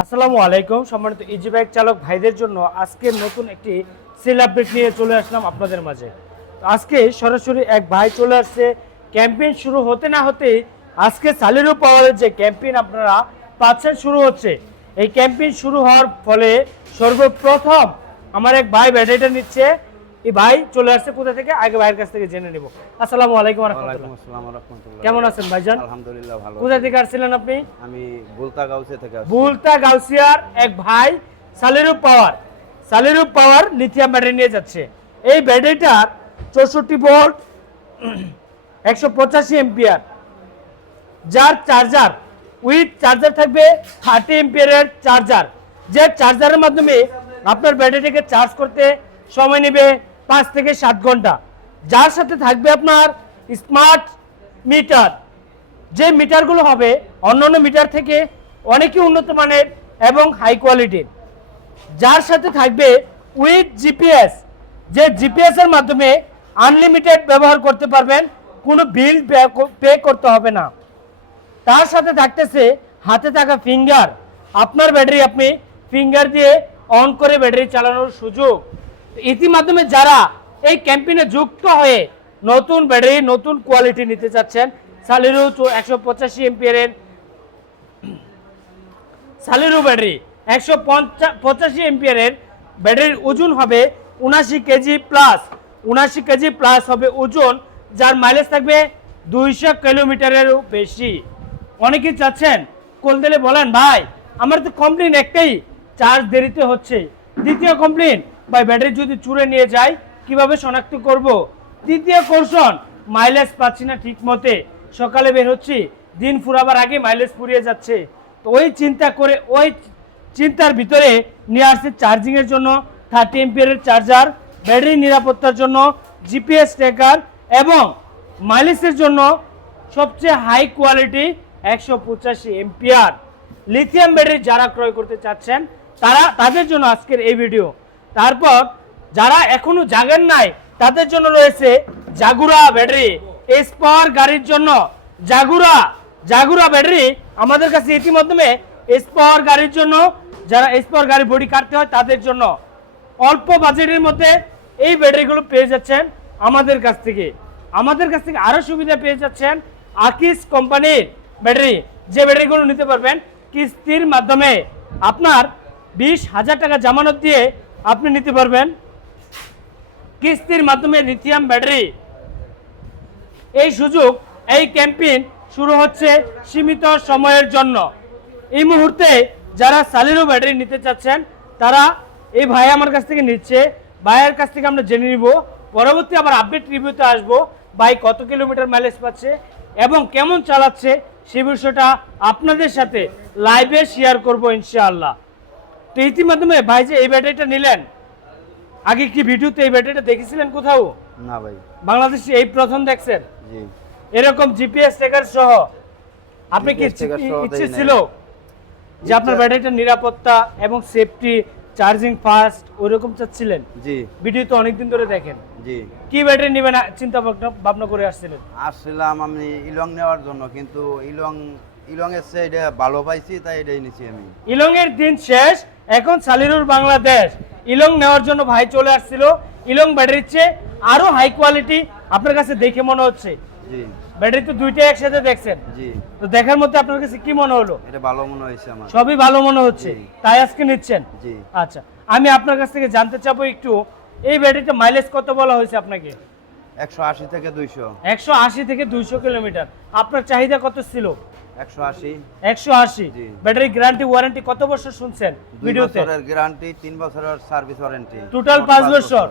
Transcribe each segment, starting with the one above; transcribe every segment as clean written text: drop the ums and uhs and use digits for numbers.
আসসালামু আলাইকুম সম্মানিত ইজি বাইক চালক ভাইদের জন্য আজকে নতুন একটি সেল আপডেট নিয়ে চলে আসলাম আপনাদের মাঝে। আজকে সরাসরি এক ভাই চলে আসছে, ক্যাম্পেইন শুরু হতে না হতেই আজকে সালেরু পাওয়ারের যে ক্যাম্পেইন আপনারা পাচ্ছেন শুরু হচ্ছে। এই ক্যাম্পেইন শুরু হওয়ার ফলে সর্বপ্রথম আমার এক ভাই ব্যাটারিটা নিচ্ছে। এই ভাই চলে আসছে কোথা থেকে, আগে ভাইয়ের কাছ থেকে জেনে নেব। আসসালামু আলাইকুম। ওয়ালাইকুম আসসালাম ওয়া রাহমাতুল্লাহ। কেমন আছেন ভাইজান? আলহামদুলিল্লাহ ভালো। কোথা থেকে আসছিলেন আপনি? আমি বুলতা গাউসিয়া থেকে আসছি। বুলতা গাউসিয়ার এক ভাই সালেরু পাওয়ার লিথিয়াম ব্যাটারি নিয়ে যাচ্ছে। এই ব্যাটারিটার 64 ভোল্ট 185 এম্পিয়ার, যার চার্জার উইথ চার্জার থাকবে 30 এম্পিয়ারের চার্জার, যে চার্জারের মাধ্যমে আপনার ব্যাটারিটাকে চার্জ করতে সময় নেবে 5 থেকে 7 ঘন্টা। যার সাথে থাকবে আপনার স্মার্ট মিটার, যে মিটারগুলো হবে অন্যান্য মিটার থেকে অনেকই উন্নত মানের এবং হাই কোয়ালিটির। যার সাথে থাকবে উইথ জিপিএস, যে জিপিএস এর মাধ্যমে আনলিমিটেড ব্যবহার করতে পারবেন, কোনো বিল পে করতে হবে না। তার সাথে থাকতেছে হাতে থাকা ফিঙ্গার, আপনার ব্যাটারি আপনি ফিঙ্গার দিয়ে অন করে ব্যাটারি চালানোর সুযোগ। ইতিমাধ্যমে যারা এই ক্যাম্পেইনে যুক্ত হয়ে নতুন ব্যাটারি নতুন কোয়ালিটি নিতে চাচ্ছেন, সালেরু 185 এম্পিয়ারের সালেরু ব্যাটারি 185 এম্পিয়ারের ব্যাটারির ওজন হবে 79 কেজি প্লাস। 79 কেজি প্লাস হবে ওজন, যার মাইলেজ থাকবে 200 কিলোমিটারেরও বেশি। অনেকেই চাচ্ছেন কল দিলে বলেন, ভাই আমার তো কমপ্লেন একটাই, চার্জ দেরিতে হচ্ছে। দ্বিতীয় কমপ্লেন, ভাই ব্যাটারি যদি চুরে নিয়ে যায় কিভাবে শনাক্ত করব। তৃতীয় কোশ্চন, মাইলেজ পাচ্ছি না ঠিক মতে, সকালে বের হচ্ছি, দিন ফুরাবার আগে মাইলেজ ফুরিয়ে যাচ্ছে। তো ওই চিন্তার ভিতরে নিয়ে আসছে চার্জিংয়ের জন্য 30 এম্পিয়ারের চার্জার, ব্যাটারি নিরাপত্তার জন্য জিপিএস ট্র্যাকার এবং মাইলেজের জন্য সবচেয়ে high quality 185 ampere lithium battery যারা ক্রয় করতে চাচ্ছেন তাদের জন্য আজকের এই ভিডিও। তারপর যারা এখনো জাগেন নাই তাদের জন্য রয়েছে জাগুরা ব্যাটারি, এসপাওয়ার গাড়ির জন্য জাগুরা ব্যাটারি আমাদের কাছে ইতিমধ্যে এসপাওয়ার গাড়ির জন্য, যারা এসপাওয়ার গাড়ি বডি কাটতে হয় তাদের জন্য অল্প বাজেটের মধ্যে এই ব্যাটারিগুলো পেয়ে যাচ্ছেন আমাদের কাছ থেকে। আরো সুবিধা পেয়ে যাচ্ছেন আকিস কোম্পানির ব্যাটারি, যে ব্যাটারিগুলো নিতে পারবেন কিস্তির মাধ্যমে। আপনার 20,000 টাকা জামানত দিয়ে আপনি নিতে পারবেন কিস্তির মাধ্যমে লিথিয়াম ব্যাটারি। এই সুযোগ, এই ক্যাম্পেইন শুরু হচ্ছে সীমিত সময়ের জন্য। এই মুহূর্তে যারা সালেরু ব্যাটারি নিতে চাচ্ছেন তারা এই ভাই আমার কাছ থেকে নিচ্ছে, ভাইয়ের কাছ থেকে আমরা জেনে নিব। পরবর্তী আবার আপডেট রিভিউতে আসবো, ভাই কত কিলোমিটার মাইলেজ পাচ্ছে এবং কেমন চালাচ্ছে সেই বিষয়টা আপনাদের সাথে লাইভে শেয়ার করব ইনশাআল্লাহ। তো ইতিমধ্যে ভাই যে এই ব্যাটারিটা নিলেন, আগে কি ভিডিওতে এই ব্যাটারিটা দেখেছিলেন কোথাও? না ভাই, বাংলাদেশে এই প্রথম দেখছেন জি। এরকম জিপিএস ট্র্যাকার সহ? আপনি কি ইচ্ছে ছিল যে আপনার ব্যাটারিটা নিরাপত্তা এবং সেফটি, চার্জিং ফাস্ট ওইরকম চাচ্ছিলেন? জি। ভিডিও তো অনেকদিন ধরে দেখেন। জি। কি ব্যাটারি নেবেন চিন্তা ভাবনা করে আসছিলেন? আসছিলাম আমি ইলং নেওয়ার জন্য, কিন্তু ইলং এর চেয়ে এটা ভালো পাইছি, তাই এটাই নিছি আমি। ইলং এর দিন শেষ, এখন সালেরুর বাংলাদেশ। ইলং নেওয়ার জন্য ভাই চলে আসছিল। ইলং ব্যাটারির চেয়ে আরো হাই কোয়ালিটি আপনার কাছে দেখে মনে হচ্ছে। জি। ব্যাটারি তো দুইটা একসাথে দেখছেন, জি। তো দেখার মধ্যে আপনার কাছে কি মনে হলো? এটা ভালো মনে হয়েছে আমার। সবই ভালো মনে হচ্ছে, তাই আজকে নিচ্ছেন? জি। আচ্ছা, আমি আপনার কাছ থেকে জানতে চাবো একটু, এই ব্যাটারিটা মাইলেজ কত বলা হয়েছে আপনাকে? 180 থেকে 200। 180 থেকে 200 কিলোমিটার। আপনার চাহিদা কত ছিল? 180। 180। জি। ব্যাটারি গ্যারান্টি ওয়ারেন্টি কত বছর শুনছেন 2 ভিডিওতে? বছরের গ্যারান্টি, 3 বছরের সার্ভিস ওয়ারেন্টি, টোটাল 5 বছর।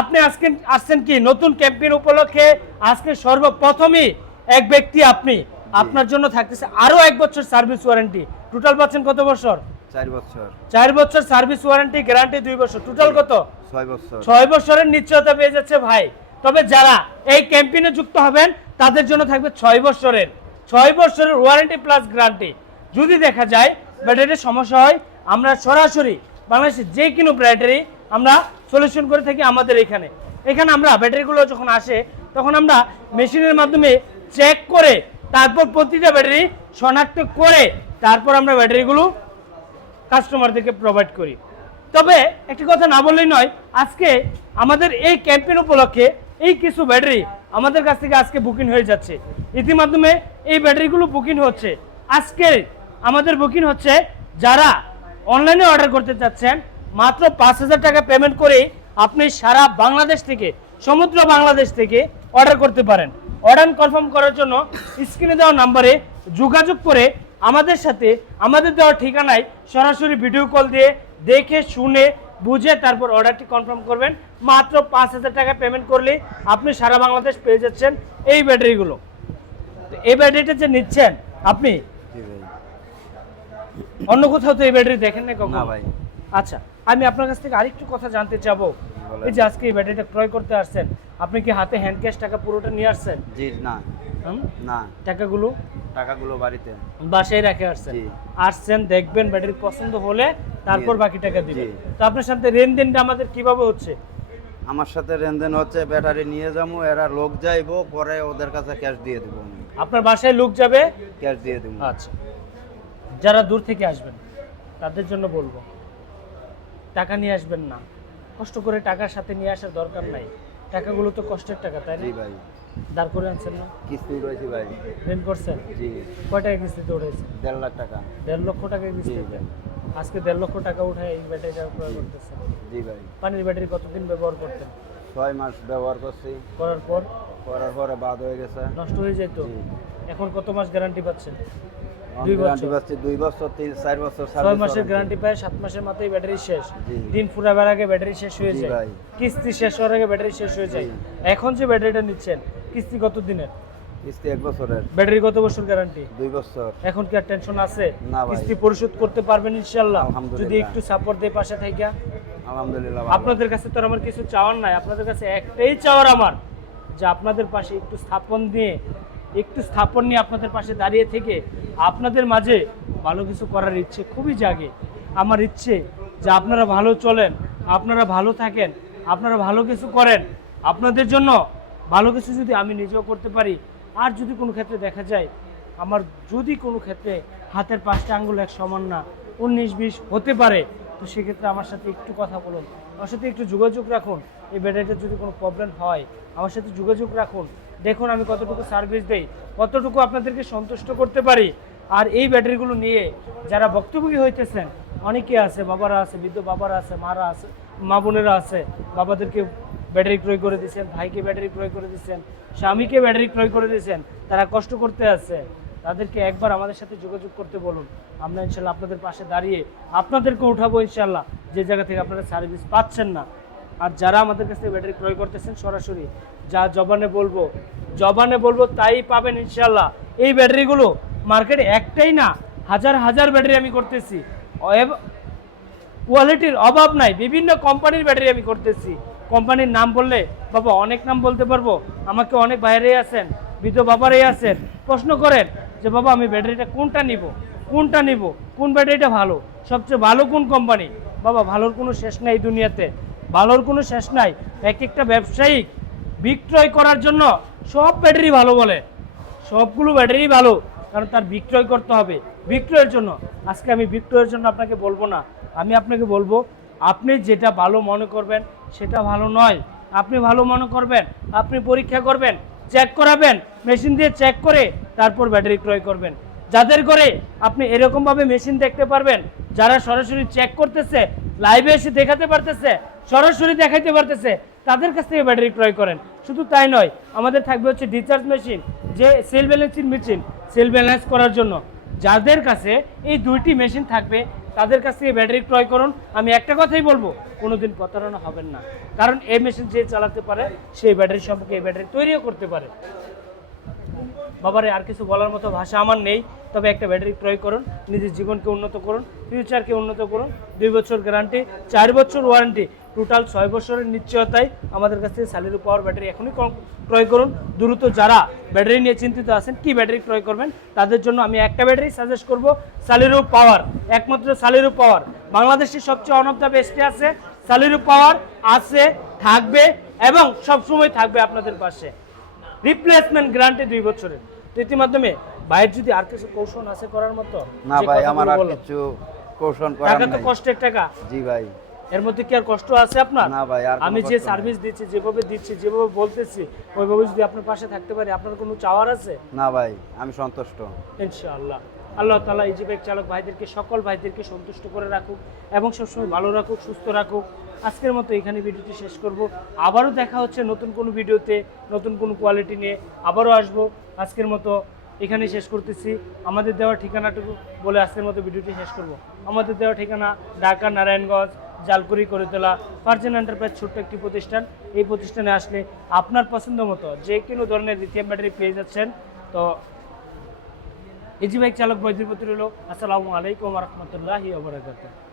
আপনি আজকে আসছেন কি নতুন ক্যাম্পেইন উপলক্ষে? আজকে সর্বপ্রথমই এক ব্যক্তি আপনি, আপনার জন্য থাকতেছে আরো 1 বছর সার্ভিস ওয়ারেন্টি। টোটাল পাচ্ছেন কত বছর? 4 বছর। 4 বছর সার্ভিস ওয়ারেন্টি, গ্যারান্টি 2 বছর, টোটাল কত? 6 বছর। 6 বছরের নিশ্চয়তা পেয়ে যাচ্ছে ভাই। তবে যারা এই ক্যাম্পেইনে যুক্ত হবেন তাদের জন্য থাকবে 6 বছরের ওয়ারেন্টি প্লাস গ্যারান্টি। যদি দেখা যায় ব্যাটারির সমস্যা হয়, আমরা সরাসরি বাংলাদেশের যে কোনো ব্যাটারি আমরা সলিউশন করে থাকি আমাদের এখানে আমরা ব্যাটারিগুলো যখন আসে তখন আমরা মেশিনের মাধ্যমে চেক করে তারপর প্রতিটা ব্যাটারি শনাক্ত করে তারপর আমরা ব্যাটারিগুলো কাস্টমারদেরকে প্রোভাইড করি। তবে একটি কথা না বললেই নয়, আজকে আমাদের এই ক্যাম্পেইন উপলক্ষে এই কিছু ব্যাটারি আমাদের কাছ থেকে আজকে বুকিং হয়ে যাচ্ছে। ইতিমাধ্যমে এই ব্যাটারিগুলো বুকিং হচ্ছে। আজকে আমাদের বুকিং হচ্ছে যারা অনলাইনে অর্ডার করতে চাচ্ছেন, মাত্র 5,000 টাকা পেমেন্ট করে আপনি সারা বাংলাদেশ থেকে, সমগ্র বাংলাদেশ থেকে অর্ডার করতে পারেন। অর্ডার কনফার্ম করার জন্য স্ক্রিনে দেওয়া নাম্বারে যোগাযোগ করে আমাদের সাথে আমাদের দেওয়া ঠিকানায় সরাসরি ভিডিও কল দিয়ে দেখে শুনে বুঝে তারপর অর্ডারটি কনফার্ম করবেন। মাত্র 5,000 টাকা পেমেন্ট করলে আপনি সারা বাংলাদেশ পেয়ে যাচ্ছেন এই ব্যাটারিগুলো। তো এই ব্যাটারিটা যে নিচ্ছেন আপনি জি ভাই। অন্য কোথাও তো এই ব্যাটারি দেখেন না কখনো? না ভাই। আচ্ছা, আমি আপনার কাছ থেকে আরেকটু কথা জানতে চাবো। বলেন। এই যে আজকে এই ব্যাটারিটা ক্রয় করতে আসছেন, আপনি কি হাতে হ্যান্ড ক্যাশ টাকা পুরোটা নিয়ে আসছেন? জি না। হুম? না, টাকাগুলো টাকাগুলো বাড়িতে। বাসায় রেখে আসছেন? জি। আসছেন, দেখবেন, ব্যাটারি পছন্দ হলে তারপর জি। বাকি টাকা দিবেন। জি। তো আপনার সাথে লেনদেনটা আমাদের কিভাবে হচ্ছে? আমার সাথে লেনদেন হচ্ছে, ব্যাটারি নিয়ে যাবো, এরা লোক যাইবো, পরে ওদের কাছে ক্যাশ দিয়ে দেবো, আমি আপনার বাসায় লোক যাবে? ক্যাশ দিয়ে দেবো। আচ্ছা, যারা দূর থেকে আসবেন তাদের জন্য বলবো, টাকা নিয়ে আসবেন না, কষ্ট করে টাকার সাথে নিয়ে আসার দরকার নাই। টাকাগুলো তো কষ্টের টাকা, তাই জি না? ভাই। দাঁড় করে আনছেন না? কিস্তি উঠেছি ভাই। ঋণ করছেন? জি। কয় টাকা কিস্তিতে উঠেছে? 1.5 লাখ টাকা। 1.5 লক্ষ টাকা জি কিস্তিতে। ভাই। আজকে 1.5 লক্ষ টাকা উঠায় এই ব্যাটারিটা ক্রয় করতেছেন। জি ভাই। পানির ব্যাটারি কতদিন ব্যবহার করতেন? 6 মাস ব্যবহার করছি, করার পর করার পরে বাদ হয়ে গেছে। নষ্ট হয়ে যেত। জি। এখন কত মাস গ্যারান্টি পাচ্ছেন? আমি 2 গ্যারান্টি বছর। পাচ্ছি 2 বছর, 4 বছর, 6 মাসের গ্যারান্টি পায়, 7 মাসের মাথায় ব্যাটারি শেষ। জি। দিন ফুরাবার আগে ব্যাটারি শেষ হয়ে জি যায়, ভাই। কিস্তি শেষ হওয়ার আগে ব্যাটারি শেষ হয়ে যায়। জি। এখন যে ব্যাটারিটা নিচ্ছেন, কিস্তি কত দিনের? কিস্তি 1 বছরের। ব্যাটারি কত বছর গ্যারান্টি? 2 বছর। এখন কি আর টেনশন আছে? না ভাই। কিস্তি পরিশোধ করতে পারবেন ইনশাআল্লাহ, আলহামদুলিল্লাহ। যদি একটু সাপোর্ট দেয় পাশে থাইকা। আলহামদুলিল্লাহ। আপনাদের কাছে তো আর আমার কিছু চাওয়ার নাই, আপনাদের কাছে একটাই চাওয়ার আমার, যে আপনাদের পাশে একটু স্থাপন নিয়ে আপনাদের পাশে দাঁড়িয়ে থেকে আপনাদের মাঝে ভালো কিছু করার ইচ্ছে খুবই জাগে। আমার ইচ্ছে যে আপনারা ভালো চলেন, আপনারা ভালো থাকেন, আপনারা ভালো কিছু করেন। আপনাদের জন্য ভালো কিছু যদি আমি নিজেও করতে পারি, আর যদি কোনো ক্ষেত্রে দেখা যায় আমার যদি কোনো ক্ষেত্রে হাতের 5টা আঙ্গুল এক সমান না, 19-20 হতে পারে, তো সেক্ষেত্রে আমার সাথে একটু কথা বলুন, আমার সাথে একটু যোগাযোগ রাখুন। এই ব্যাটারিটার যদি কোনো প্রবলেম হয় আমার সাথে যোগাযোগ রাখুন, দেখুন আমি কতটুকু সার্ভিস দেই, কতটুকু আপনাদেরকে সন্তুষ্ট করতে পারি। আর এই ব্যাটারিগুলো নিয়ে যারা ভুক্তভোগী হইতেছেন, অনেকে আছে, বাবারা আছে, বৃদ্ধ বাবারা আছে, মারা আছে, মা বোনেরা আছে, বাবাদেরকে ব্যাটারি ক্রয় করে দিয়েছেন, ভাইকে ব্যাটারি ক্রয় করে দিয়েছেন, স্বামীকে ব্যাটারি ক্রয় করে দিয়েছেন, তারা কষ্ট করতে আছে, তাদেরকে একবার আমাদের সাথে যোগাযোগ করতে বলুন। আমরা ইনশাল্লাহ আপনাদের পাশে দাঁড়িয়ে আপনাদেরকে উঠাবো ইনশাল্লাহ, যে জায়গা থেকে আপনারা সার্ভিস পাচ্ছেন না। আর যারা আমাদের কাছ থেকে ব্যাটারি ক্রয় করতেছেন, সরাসরি যা জবানে বলবো তাই পাবেন ইনশাল্লাহ। এই ব্যাটারিগুলো মার্কেটে একটাই না, হাজার হাজার ব্যাটারি আমি করতেছি, কোয়ালিটির অভাব নাই, বিভিন্ন কোম্পানির ব্যাটারি আমি করতেছি। কোম্পানির নাম বললে বাবা অনেক নাম বলতে পারবো, আমাকে অনেক বাইরেই আছেন, বৃদ্ধ বাবারাই আছেন, প্রশ্ন করেন যে বাবা আমি ব্যাটারিটা কোনটা নিব, কোন ব্যাটারিটা ভালো, সবচেয়ে ভালো কোন কোম্পানি। বাবা ভালোর কোনো শেষ নাই এই দুনিয়াতে, ভালোর কোনো শেষ নাই। এক একটা ব্যবসায়িক বিক্রয় করার জন্য সব ব্যাটারি ভালো বলে, সবগুলো ব্যাটারি ভালো, কারণ তার বিক্রয় করতে হবে। বিক্রয়ের জন্য আজকে আমি বিক্রয়ের জন্য আপনাকে বলবো না, আমি আপনাকে বলবো আপনি যেটা ভালো মনে করবেন সেটা ভালো নয়। আপনি ভালো মনে করবেন, আপনি পরীক্ষা করবেন, চেক করাবেন, মেশিন দিয়ে চেক করে তারপর ব্যাটারি ক্রয় করবেন। যাদের করে আপনি এরকমভাবে মেশিন দেখতে পারবেন, যারা সরাসরি চেক করতেছে, লাইভে এসে দেখাতে পারতেছে, সরাসরি দেখাইতে পারতেছে, তাদের কাছ থেকে ব্যাটারি ক্রয় করেন। শুধু তাই নয়, আমাদের থাকবে হচ্ছে ডিসচার্জ মেশিন, যে cell balancing machine, cell balance করার জন্য। যাদের কাছে এই 2টি মেশিন থাকবে তাদের কাছ থেকে ব্যাটারি ক্রয় করুন। আমি একটা কথাই বলবো, কোনোদিন প্রতারণা হবেন না, কারণ এই মেশিন যে চালাতে পারে সেই ব্যাটারি সম্পর্কে এই ব্যাটারি তৈরিও করতে পারে। বাবারে আর কিছু বলার মতো ভাষা আমার নেই, তবে একটা ব্যাটারি ক্রয় করুন, নিজের জীবনকে উন্নত করুন, ফিউচারকে উন্নত করুন। 2 বছর গ্যারান্টি, 4 বছর ওয়ারেন্টি, টোটাল 6 বছরের নিশ্চয়তায় আমাদের কাছ থেকে সালিরু পাওয়ার ব্যাটারি এখনই ক্রয় করুন। দ্রুত যারা ব্যাটারি নিয়ে চিন্তিত আছেন কি ব্যাটারি ক্রয় করবেন, তাদের জন্য আমি একটা ব্যাটারি সাজেস্ট করব, সালিরু পাওয়ার, একমাত্র সালিরু পাওয়ার। বাংলাদেশের সবচেয়ে ওয়ান অফ দ্য বেস্টে আছে সালিরু পাওয়ার, আছে, থাকবে এবং সবসময় থাকবে আপনাদের পাশে। রিপ্লেসমেন্ট গ্যারান্টি 2 বছরের। তো ইতিমাধ্যমে ভাইয়ের যদি আর কিছু কৌশল আছে করার মতো, না ভাই, আমার আর কিছু কৌশল টাকা করার তো নাই। কষ্টের টাকা, জি ভাই। এর মধ্যে কি আর কষ্ট আছে আপনার? না ভাই, আর কোনো আমি যে কষ্ট নাই। সার্ভিস দিচ্ছি, যেভাবে দিচ্ছি, যেভাবে বলতেছি, ওইভাবে যদি আপনার পাশে থাকতে পারি, আপনার কোনো চাওয়ার আছে? না ভাই, আমি সন্তুষ্ট। ইনশাআল্লাহ আল্লাহ তাআলা ইজি বাইক চালক ভাইদেরকে, সকল ভাইদেরকে সন্তুষ্ট করে রাখুক এবং সবসময় ভালো রাখুক, সুস্থ রাখুক। আজকের মতো এখানে ভিডিওটি শেষ করব। আবারও দেখা হচ্ছে নতুন কোনো ভিডিওতে, নতুন কোনো কোয়ালিটি নিয়ে আবারও আসবো। আজকের মতো এখানে শেষ করতেছি। আমাদের দেওয়া ঠিকানাটুকু বলে আজকের মতো ভিডিওটি শেষ করব। আমাদের দেওয়া ঠিকানা ঢাকা নারায়ণগঞ্জ জালকুড়ি করিতলা ফারজান এন্টারপ্রাইজ, ছোট্ট একটি প্রতিষ্ঠান। এই প্রতিষ্ঠানে আসলে আপনার পছন্দ মতো যে কোনো ধরনের লিথিয়াম ব্যাটারি পেয়ে যাচ্ছেন। তো ইজি বাইক চালক বৈদ্যুতিক রইল। আসসালামু আলাইকুম ওয়া রাহমাতুল্লাহি ওয়া বারাকাতুহু।